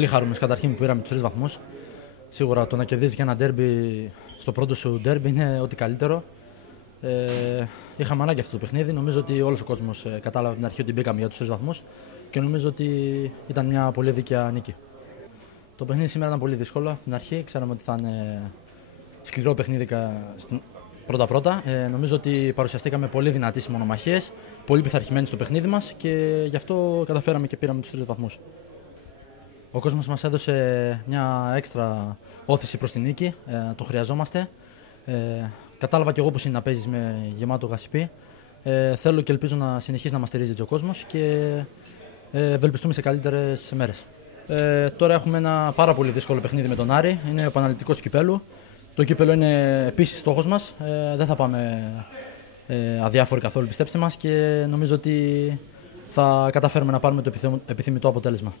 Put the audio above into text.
πολύ χαρούμενος καταρχήν που πήραμε τους 3 βαθμούς. Σίγουρα το να κερδίζεις και ένα ντέρμπι στο πρώτο σου ντέρμπι είναι ό,τι καλύτερο. Είχαμε ανάγκη αυτό το παιχνίδι. Νομίζω ότι όλος ο κόσμος κατάλαβε από την αρχή ότι μπήκαμε για τους 3 βαθμούς και νομίζω ότι ήταν μια πολύ δίκαια νίκη. Το παιχνίδι σήμερα ήταν πολύ δύσκολο από την αρχή. Ξέραμε ότι θα είναι σκληρό παιχνίδι πρώτα-πρώτα. Νομίζω ότι παρουσιαστήκαμε πολύ δυνατοί στις μονομαχίες, πολύ πειθαρχημένοι στο παιχνίδι μας και γι' αυτό καταφέραμε και πήραμε τους 3 βαθμούς. Ο κόσμος μας έδωσε μια έξτρα όθηση προς την νίκη, το χρειαζόμαστε. Κατάλαβα και εγώ πως είναι να παίζεις με γεμάτο γασιπί. Θέλω και ελπίζω να συνεχίσει να μας στηρίζει ο κόσμος και ευελπιστούμε σε καλύτερες μέρες. Τώρα έχουμε ένα πάρα πολύ δύσκολο παιχνίδι με τον Άρη. Είναι ο επαναληπτικός του κυπέλου. Το κύπελο είναι επίσης στόχος μας. Δεν θα πάμε αδιάφοροι καθόλου, πιστέψτε μας, και νομίζω ότι θα καταφέρουμε να πάρουμε το επιθυμητό αποτέλεσμα.